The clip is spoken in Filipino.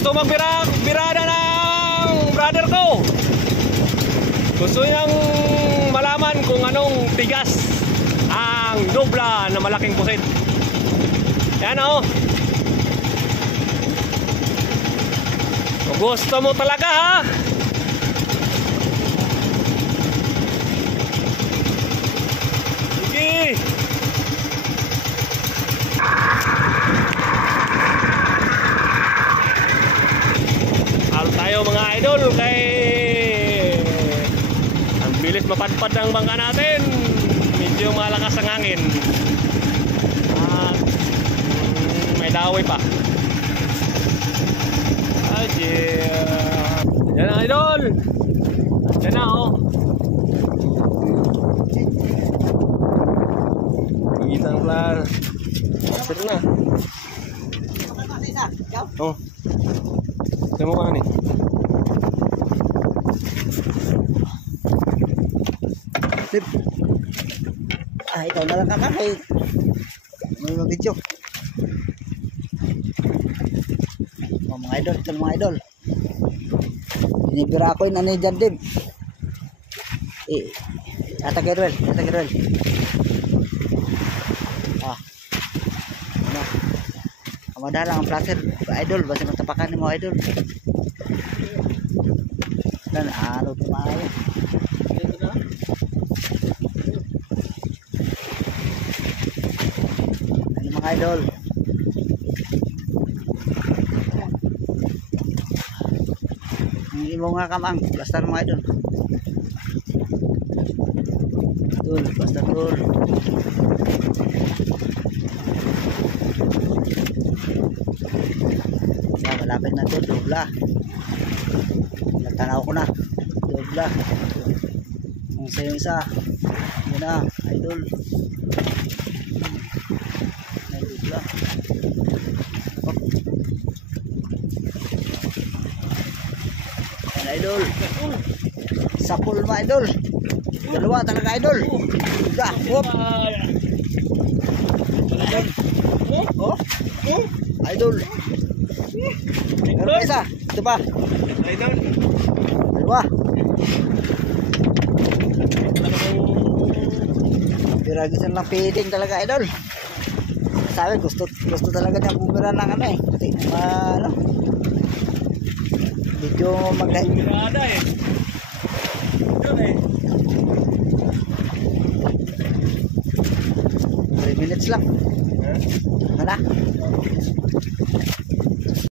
gusto magbirada ng brother ko. Gusto niyang malaman kung anong tigas ang Nubla na malaking pusit. Yan o. Kung gusto mo talaga ha. Sige. Halo tayo mga idol kay ang bilis mapadpad ng bangka natin. Medyo malakas ang hangin. At may daway pa. Yan ang idol. Yan na oh. Pagitang plan. Kapit na. Oh. Saya mau mana nih? Sip. Ikaw na lang kakakay. May mag-video. Mga idol, ito mga idol. Binibira ko yung anay dyan din. Ata Gerwel. Ano? Madalang ang placer, idol, basta matapakan ni mga idol. Dan ano tumayo. Ano mga idol? Hindi mo nga kamang, basta mga idol. Tul, basta tul. Malapit na ito, Nubla. Nagtanaw ko na, Nubla. Ang sayo isa, yun na, idol. Nubla. Yan, idol. Sapul mga idol. Dalawa talaga, idol. Nubla, hop. Oh, idol. Meron isa, ito pa. Dalawa. Piragisan lang feeding talaga, idol. Sabi, gusto talaga niya bumira ng ano eh. Kasi, ano, medyo Birada eh. Yun eh. 3 minutes lang. Ano?